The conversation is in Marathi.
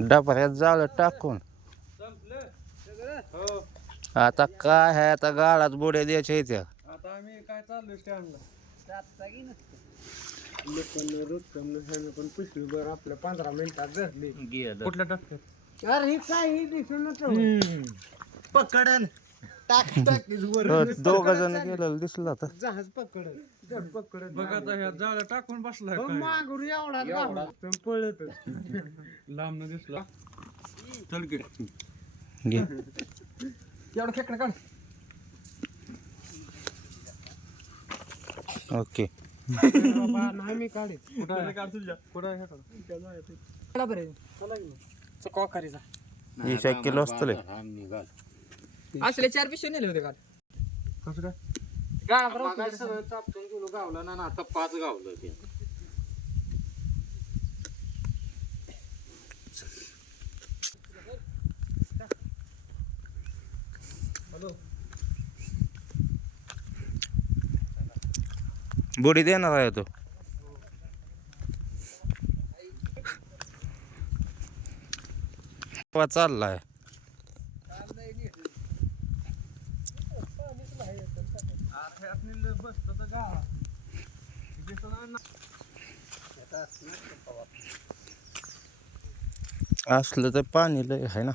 डबऱ्यात जाळं टाकून. हो आता काय आहे? आता गाळात बुड्या द्यायच्या त्या आता आम्ही काय चाललोय स्टँडला पण पिशवी बर आपल्या पंधरा मिनिटात धरली कुठल्या टप्प्यात अरे हे काय हे दिसून पकडन. टाक वर दोघ जण गेलेलं दिसलं आता. जहाज पकडत जहाज पकडत बघ आता ह्या जाळ्या टाकून बसलाय काय? मागून एवढा लांब. पळत. लांब न दिसला. चल की. घे. एवढं खेकडं काढ. ओके. बाबा, नाही मी काढीत कुठं काढ तुझ्या कुठं आहे? खेकडं? चला बरं कोकारीचा. वीस एक किलो असतले असले चार पिशवे नेले होते काल. कसं काय? गाळा सगळं चापटून गेलो गावला ना आता पाच गावलं ते. बुडी देणार आहे तो. केव्हा चाललाय. असलं तर पाणी लय आहे ना.